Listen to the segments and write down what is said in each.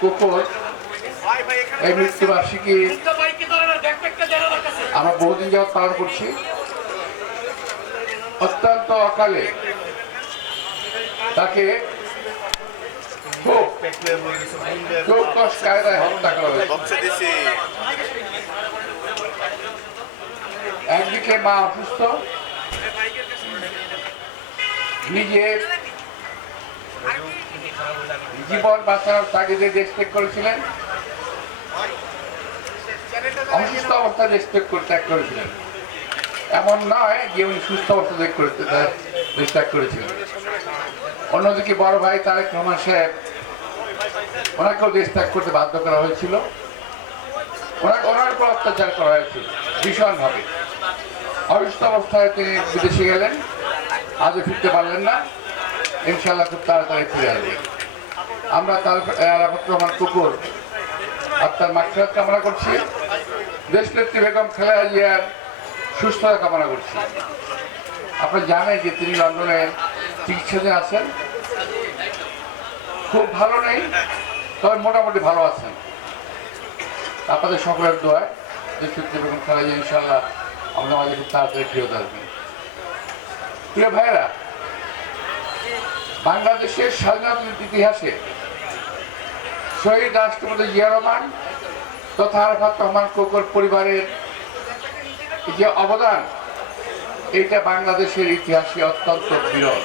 কুকুর এই মৃত্যুবার্ষিকী আমরা বহুদিন যাবৎ পালন করছি। অত্যন্ত অকালে তাকে খুব কায়দায় হত্যা করা হয়েছে। একদিকে মা অসুস্থ নিজের জীবন বাঁচানোর তাগিদে দেশ ত্যাগ করেছিলেন। অসুস্থ অবস্থা দেশ ত্যাগ করে ত্যাগ করেছিলেন। এমন নয় যে উনি সুস্থ অবস্থা ত্যাগ করতে দেশ ত্যাগ করেছিলেন। অন্যদিকে বড় ভাই তারেক রহমান সাহেব, ওনাকেও দেশ ত্যাগ করতে বাধ্য করা হয়েছিল। ওনাকে ওনার উপর অত্যাচার করা হয়েছিল, ভীষণভাবে। অসুস্থ অবস্থায় তিনি বিদেশে গেলেন, আজও ফিরতে পারলেন না। ইনশাল্লাহ খুব তাড়াতাড়ি ফিরে আসবেন আমরা তার আরাফত রহমান কুকুর আপনার মাকসাদ কামনা করছি। দেশ নেত্রী বেগম খেলা জিয়ার সুস্থতা কামনা করছি। আপনারা জানেন যে তিনি লন্ডনে চিকিৎসাধীন আছেন। খুব ভালো নেই, তবে মোটামুটি ভালো আছেন। আপনাদের সকলের দোয়ায় দেশ নেত্রী বেগম খেলা জিয়া ইনশাল্লাহ আমাদের মাঝে খুব তাড়াতাড়ি ফিরত আসবেন। প্রিয় ভাইরা বাংলাদেশের স্বাধীনতার ইতিহাসে শহীদ রাষ্ট্রপতি জিয়া রহমান তথা আরফাত রহমান কোকর পরিবারের যে অবদান এটা বাংলাদেশের ইতিহাসে অত্যন্ত বিরল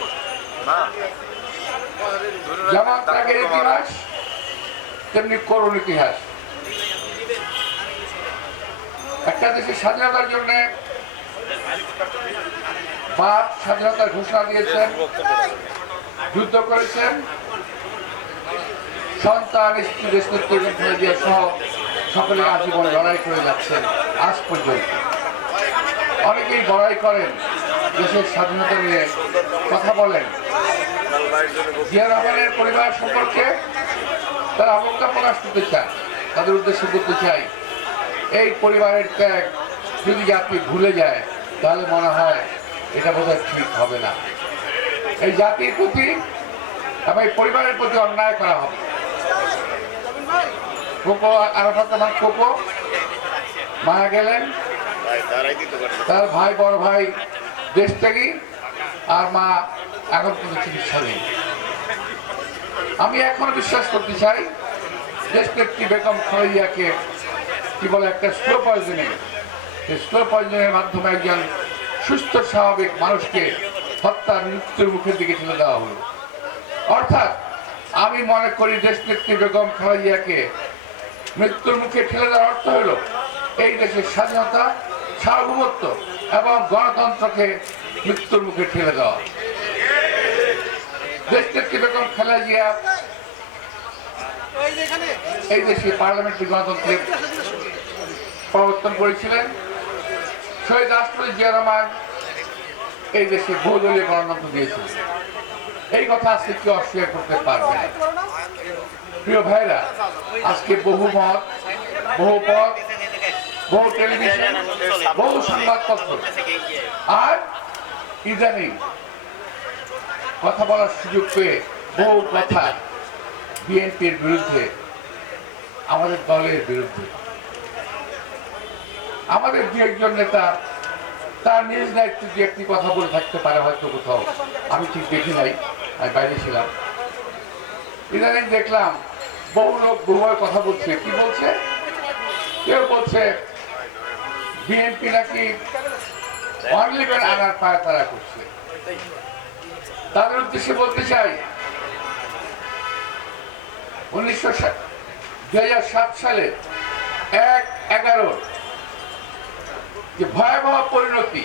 যেমন ত্যাগের ইতিহাস, তেমনি করুণ ইতিহাস। একটা দেশের স্বাধীনতার জন্য বাপ স্বাধীনতার ঘোষণা দিয়েছেন যুদ্ধ করেছেন। সন্তান, স্ত্রী দিয়ে সহ সকলে আজীবন লড়াই করে যাচ্ছেন আজ পর্যন্ত। অনেকেই লড়াই করেন, দেশের স্বাধীনতা নিয়ে কথা বলেন। জিয়া রহমানের পরিবার সম্পর্কে তারা অবজ্ঞা প্রকাশ করতে চান তাদের উদ্দেশ্যে বলতে চাই, এই পরিবারের ত্যাগ যদি জাতি ভুলে যায়, তাহলে মনে হয় এটা বোধহয় ঠিক হবে না। এই জাতির প্রতি এবং এই পরিবারের প্রতি অন্যায় করা হবে। কোকো আরাফাত কোকো মারা গেলেন। তার ভাই, বড় ভাই দেশত্যাগী আর মা এখন কোনো চিকিৎসা নেই আমি এখন বিশ্বাস করতে চাই দেশনেত্রী বেগম খালেদিয়াকে কি বলে একটা স্লো পয়জনিং স্লো পয়জনের মাধ্যমে একজন সুস্থ, স্বাভাবিক মানুষকে হত্যার মৃত্যুর মুখের দিকে ঠেলে দেওয়া হলো। অর্থাৎ আমি মনে করি দেশনেত্রী বেগম খালেদিয়াকে মৃত্যুর মুখে ঠেলে দেওয়ার অর্থ হলো এই দেশের স্বাধীনতা, সার্বভৌমত্ব এবং গণতন্ত্রকে মৃত্যুর মুখে ঠেলে দেওয়া। দেশনেত্রী বেগম খালেদা জিয়া এই দেশে পার্লামেন্টারি গণতন্ত্রের প্রবর্তন করেছিলেন। শহীদ রাষ্ট্রপতি জিয়া রহমান এই দেশে বহুদলীয় গণতন্ত্র দিয়েছিলেন এই কথা আজকে কেউ অস্বীকার করতে পারবে প্রিয় ভাইরা, আজকে বহু মত, বহু পথ, বহু টেলিভিশন বহু সংবাদপত্র। আর ইদানিং কথা বলার সুযোগ পেয়ে বহু কথা বিএনপির বিরুদ্ধে, আমাদের দলের বিরুদ্ধে। আমাদের দু একজন নেতা তার নিজ দায়িত্বে দু একটি কথা বলে থাকতে পারে হয়তো কোথাও। আমি ঠিক দেখি নাই, আমি বাইরে ছিলাম। ইদানিং দেখলাম বহু লোক বহুবার কথা বলছে। কি বলছে? কেউ বলছে বিএনপি নাকি অনলিবেন আনার পায় তারা করছে। তাদের উদ্দেশ্যে বলতে চাই, উনিশশো সালে এক এগারো যে ভয়াবহ পরিণতি,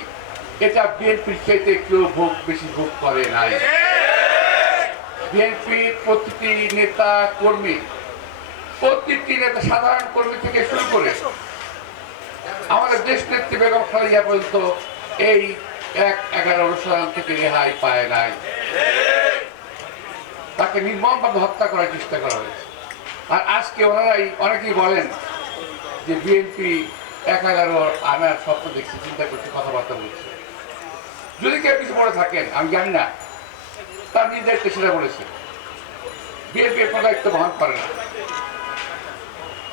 এটা বিএনপির চাইতে কেউ ভোগ, বেশি ভোগ করে নাই। বিএনপির প্রতিটি নেতা, কর্মী, প্রতিটি নেতা, সাধারণ কর্মী থেকে শুরু করে আমাদের দেশ নেত্রী বেগম খালেদা পর্যন্ত এই এক এগারো অনুষ্ঠান থেকে রেহাই পায় নাই। তাকে নির্মমভাবে হত্যা করার চেষ্টা করা হয়েছে। আর আজকে ওনারাই, অনেকেই বলেন যে বিএনপি এক এগারো আনার স্বপ্ন দেখছি, চিন্তা করছে, কথাবার্তা বলছে। যদি কেউ কিছু বলে থাকেন, আমি জানি না, তার নিজের সেটা বলেছে। বিএনপি কোনো দায়িত্ব বহন করে না।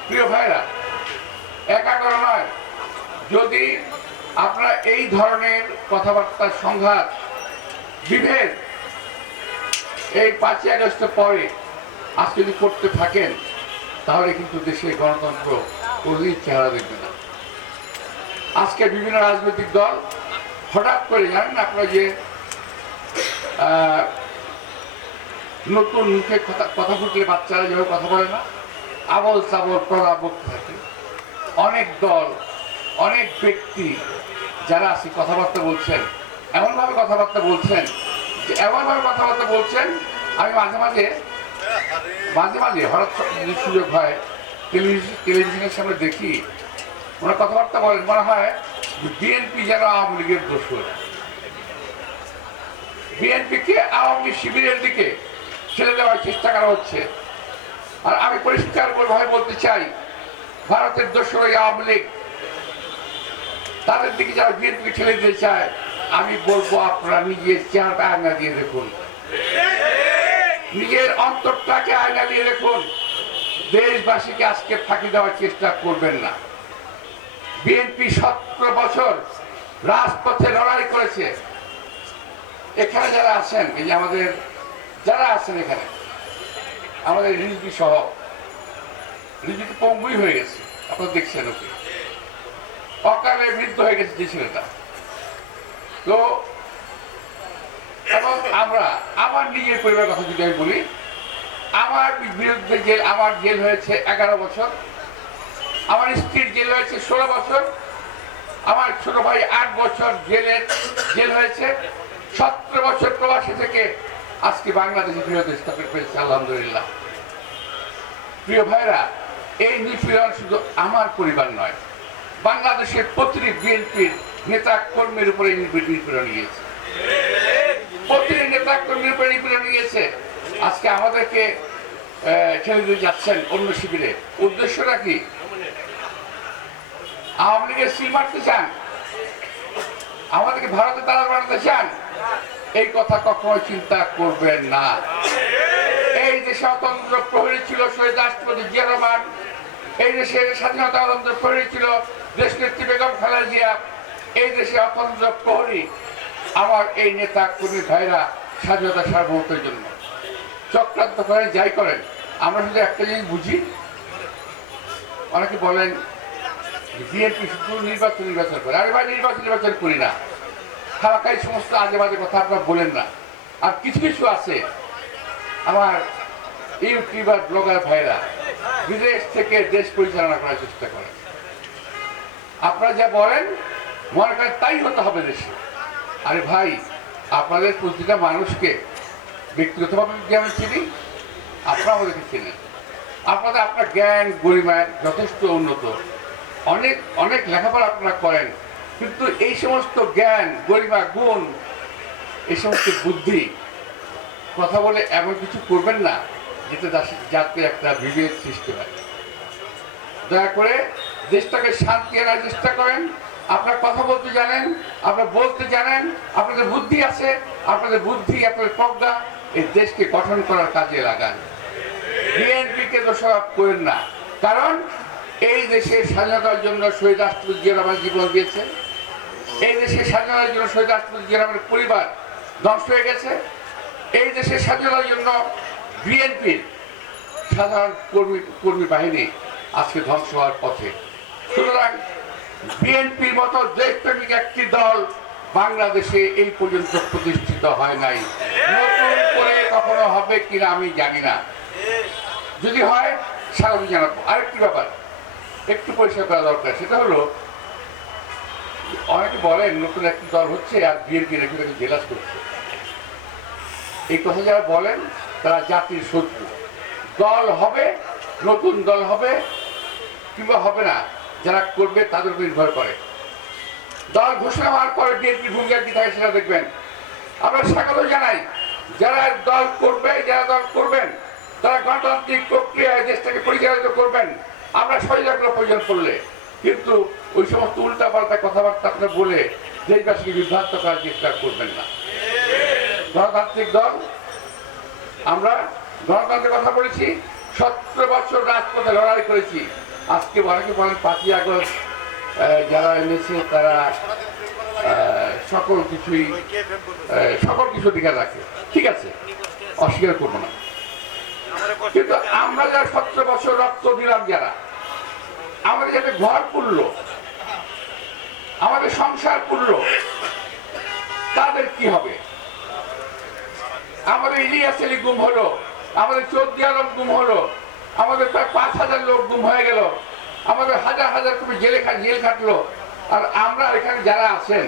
প্রিয় ভাইরা একাগ্র নয়। যদি আপনারা এই ধরনের কথাবার্তার সংঘাত, বিভেদ, এই পাঁচই আগস্টের পরে আজ যদি করতে থাকেন, তাহলে কিন্তু দেশের গণতন্ত্র কোনোদিন চেহারা দেখবে না। আজকে বিভিন্ন রাজনৈতিক দল হঠাৎ করে জানেন আপনারা যে নতুন মুখে কথা কথা ফুটলে বাচ্চারা যেভাবে কথা বলে না, আবল সাবল প্রলা বকতে থাকে। অনেক দল, অনেক ব্যক্তি যারা আছে কথাবার্তা বলছেন, এমনভাবে কথাবার্তা বলছেন যে, এমনভাবে কথাবার্তা বলছেন, আমি মাঝে মাঝে মাঝে মাঝে হঠাৎ সুযোগ হয় টেলিভিশন টেলিভিশনের সামনে দেখি ওনারা কথাবার্তা বলেন, মনে হয় বিএনপি যেন আওয়ামী লীগের দোষর। বিএনপিকে আওয়ামী শিবিরের দিকে ছেড়ে দেওয়ার চেষ্টা করা হচ্ছে। আর আমি পরিষ্কার করে ভাই বলতে চাই, ভারতের দোষর আওয়ামী লীগ, তাদের দিকে যারা বিএনপিকে ঠেলে দিতে চায়, আমি বলব আপনারা নিজের চেহারাটা আয়না দিয়ে দেখুন। নিজের অন্তরটাকে আয়না দিয়ে দেখুন। দেশবাসীকে আজকে ফাঁকি দেওয়ার চেষ্টা করবেন না। বিএনপি সতেরো বছর রাজপথে লড়াই করেছে। এখানে যারা আছেন, এই যে আমাদের, যারা আছেন এখানে, আমাদের রিজবি সহ রিজবি পঙ্গুই হয়ে গেছে, আপনারা দেখছেন ওকে। অকালে মৃত্যু হয়ে গেছে যে ছেলেটা। তো, এবং আমরা, আমার নিজের পরিবারের কথা যদি আমি বলি, আমার বিরুদ্ধে জেল আমার জেল হয়েছে এগারো বছর আমার স্ত্রীর জেল হয়েছে ষোলো বছর। আমার ছোট ভাই আট বছর জেলের জেল হয়েছে। সতেরো বছর প্রবাসী থেকে আজকে বাংলাদেশে ফিরত স্থাপন করেছে, আলহামদুলিল্লাহ। প্রিয় ভাইরা এই নিপীড়ন শুধু আমার পরিবার নয়, বাংলাদেশের প্রতিটি বিএনপির নেতা কর্মীর উপরে নিপীড়ন গিয়েছে। প্রতিটি নেতা কর্মীর উপরে নিপীড়ন গিয়েছে। আজকে আমাদেরকে দিয়ে যাচ্ছেন অন্য শিবিরে। উদ্দেশ্যটা কি? আওয়ামী লীগের সিল মারতে চান? আমাদেরকে ভারতে তারা বানাতে চান? এই কথা কখনো চিন্তা করবেন না। এই দেশে অতন্ত্র প্রহরী ছিল শহীদ রাষ্ট্রপতি জিয়া এই দেশে স্বাধীনতা অতন্ত্র প্রহরী ছিল দেশ নেত্রী বেগম খালেদা জিয়া, এই দেশে অতন্ত্র প্রহরী, আমার এই নেতা কর্মী ভাইরা স্বাধীনতা সার্বভৌমত্বের জন্য। চক্রান্ত করেন, যাই করেন। আমরা শুধু একটা জিনিস বুঝি। অনেকে বলেন নির্বাচন নির্বাচন করে। আরে ভাই নির্বাচন নির্বাচন করি না। খালাকাই সমস্ত আজে বাজে কথা আপনারা বলেন না। আর কিছু কিছু আছে। আমার ইউটিউবার, ব্লগার ভাইরা বিদেশ থেকে দেশ পরিচালনা করার চেষ্টা করেন আপনারা যা বলেন মনে করেন তাই হতে হবে দেশে। আরে ভাই, আপনাদের প্রতিটা মানুষকে ব্যক্তিগতভাবে যেমন চিনি? আপনারা আমাদেরকে চিনেন। আপনাদের, আপনার জ্ঞান গরিমায় যথেষ্ট উন্নত। অনেক অনেক লেখাপড়া আপনারা করেন, কিন্তু এই সমস্ত জ্ঞান, গরিমা, গুণ, এই সমস্ত বুদ্ধি, কথা বলে এমন কিছু করবেন না দাস- যাতে একটা বিভেদ সৃষ্টি হয়। দয়া করে দেশটাকে শান্তি আনার চেষ্টা করেন, আপনার কথা বলতে জানেন, আপনার বলতে জানেন, আপনাদের বুদ্ধি আছে, আপনাদের বুদ্ধি, আপনাদের প্রজ্ঞা, এই দেশকে গঠন করার কাজে লাগান। বিএনপিকে দোষারোপ করেন না, কারণ এই দেশের স্বাধীনতার জন্য শহীদ রাষ্ট্রপতি জিয়া জীবন দিয়েছে। এই দেশের স্বাধীনতার জন্য শহীদ রাষ্ট্রপতি জিয়া পরিবার ধ্বংস হয়ে গেছে। এই দেশের স্বাধীনতার জন্য বিএনপির সাধারণ কর্মী কর্মী বাহিনী আজকে ধ্বংস হওয়ার পথে। সুতরাং বিএনপির মতো দেশপ্রেমিক একটি দল বাংলাদেশে এই পর্যন্ত প্রতিষ্ঠিত হয় নাই। নতুন করে কখনো হবে কিনা আমি জানি না। যদি হয়, স্বাগত জানাব। আরেকটি ব্যাপার। একটু পরিষ্কার করা দরকার, সেটা হলো, অনেকে বলেন, নতুন একটি দল হচ্ছে আর বিএনপি রেখে রেখে জেলাস করছে। এই কথা যারা বলেন, তারা জাতির শত্রু। দল হবে, নতুন দল হবে, কিংবা হবে না, যারা করবে তাদের উপর নির্ভর করে। দল ঘোষণা হওয়ার পরে বিএনপি ভূমিকা কি থাকে সেটা দেখবেন। আমরা স্বাগত জানাই, যারা দল করবে, যারা দল করবেন, তারা গণতান্ত্রিক প্রক্রিয়ায় দেশটাকে পরিচালিত করবেন। আমরা সহযোগিতা প্রয়োজন করলে। কিন্তু ওই সমস্ত উল্টা পাল্টা কথাবার্তা আপনার বলে দেশবাসীকে বিভ্রান্ত করার চেষ্টা করবেন না। গণতান্ত্রিক দল, আমরা গণতন্ত্রের কথা বলেছি সতেরো বছর রাজপথে লড়াই করেছি। আজকে অনেকে বলেন, পাঁচই আগস্ট যারা এনেছে তারা সকল কিছুই সকল কিছু দিকে রাখে। ঠিক আছে? অস্বীকার করব না। কিন্তু আমরা যারা বছর রক্ত দিলাম যারা। আমাদের যাতে ঘর পুরলো আমাদের সংসার পুরলো তাদের কি হবে? আমাদের ইলিয়াস আলী গুম হলো, আমাদের চৌদ্দি আলম গুম হলো, আমাদের প্রায় পাঁচ হাজার লোক গুম হয়ে গেল, আমাদের হাজার হাজার কোটি জেলে জেল খাটলো। আর আমরা এখানে যারা আছেন,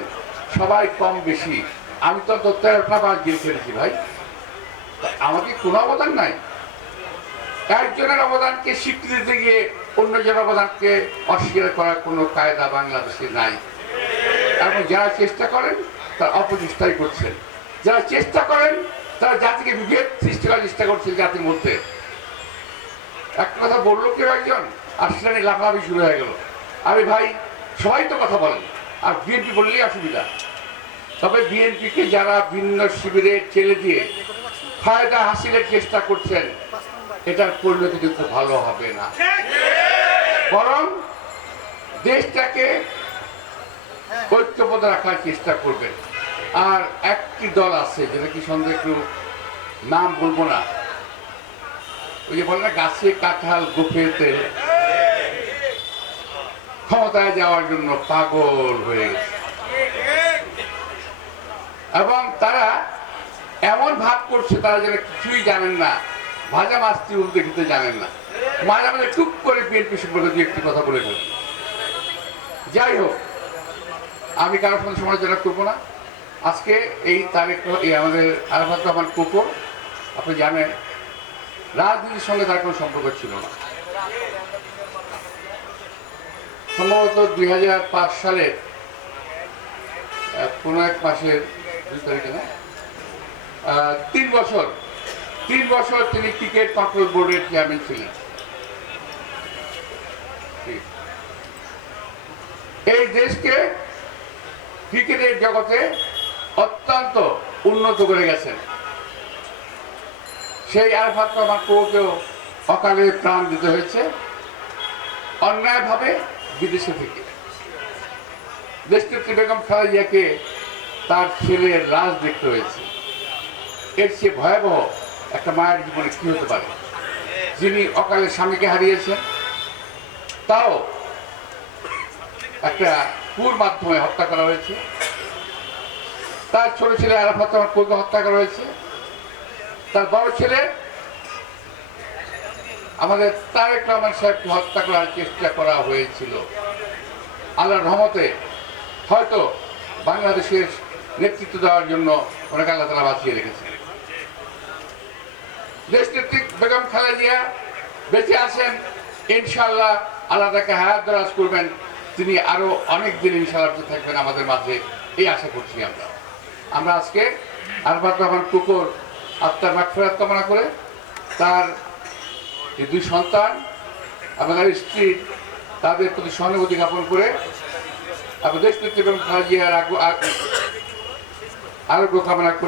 সবাই কম বেশি। আমি তো তেরোটা মাস জেল খেটেছি ভাই। আমাকে কোনো অবদান নাই। একজনের অবদানকে স্বীকৃতি দিতে গিয়ে অন্যজনের অবদানকে অস্বীকার করার কোনো কায়দা বাংলাদেশে নাই। এবং যারা চেষ্টা করেন, তারা অপচেষ্টাই করছেন। যারা চেষ্টা করেন, তারা জাতিকে বিভেদ সৃষ্টি করার চেষ্টা করছেন জাতির মধ্যে। একটা কথা বলল কেউ একজন, আর সেটা নিয়ে লাফালাফি শুরু হয়ে গেল। আরে ভাই, সবাই তো কথা বলেন, আর বিএনপি বললেই অসুবিধা। তবে বিএনপিকে যারা ভিন্ন শিবিরে ছেড়ে দিয়ে ফায়দা হাসিলের চেষ্টা করছেন এটার পরিণতি কিন্তু ভালো হবে না। বরং দেশটাকে ঐক্যবদ্ধ রাখার চেষ্টা করবেন। আর একটি দল আছে, যেটা কি সন্দেহ একটু নাম বলব না। ওই যে বলে না, গাছে কাঁঠাল গোফেতে ক্ষমতায় যাওয়ার জন্য পাগল হয়ে গেছে। এবং তারা এমন ভাব করছে, তারা যেন কিছুই জানেন না। ভাজা মাছটি উল্টে খেতে জানেন না। মাঝে মাঝে চুপ করে বিএনপি সম্পর্কে দু একটি কথা বলে ফেলছে যাই হোক, আমি কারোর সঙ্গে সমালোচনা করব না। আজকে এই তারিখ এই আমাদের আরাফাত রহমান কুকুর, আপনি জানেন, রাজনীতির সঙ্গে তার কোনো সম্পর্ক ছিল না। সম্ভবত দুই হাজার পাঁচ সালের কোনো এক মাসের, দুই তারিখে না? তিন বছর তিন বছর তিনি ক্রিকেট কন্ট্রোল বোর্ডের চেয়ারম্যান ছিলেন। এই দেশকে ক্রিকেটের জগতে অত্যন্ত উন্নত করে গেছেন সেই আরফাত রহমান প্রভুকেও অকালে প্রাণ দিতে হয়েছে, অন্যায়ভাবে বিদেশে থেকে। দেশনেত্রী বেগম খালেদিয়াকে তার ছেলের লাশ দেখতে হয়েছে। এর চেয়ে ভয়াবহ একটা মায়ের জীবনে কি হতে পারে? যিনি অকালে স্বামীকে হারিয়েছেন, তাও একটা কুর মাধ্যমে হত্যা করা হয়েছে। তার ছোট ছেলে আরাফাত কোকে হত্যা করা হয়েছে। তার বড় ছেলে আমাদের তারেক রহমান সাহেবকে হত্যা করার চেষ্টা করা হয়েছিল। আল্লাহর রহমতে হয়তো বাংলাদেশের নেতৃত্ব দেওয়ার জন্য অনেক আল্লাহ তালা বাঁচিয়ে রেখেছে দেশ নেত্রী বেগম খালেদিয়া, বেঁচে আছেন ইনশাল্লাহ আল্লাহ তাকে হায়াত দরাজ করবেন। তিনি আরও অনেক দিন ইনশাল্লাহ থাকবেন আমাদের মাঝে। এই আশা করছি আমরা। আমরা আজকে আরবাদ রহমান কুকুর আত্মার মাঠফেরাত কামনা করে তার যে দুই সন্তান এবং তার স্ত্রী, তাদের প্রতি সহানুভূতি জ্ঞাপন করে এবং দেশ নেত্রী বেগম খালেদিয়ার আগ- আগ- আরোগ্য কামনা করে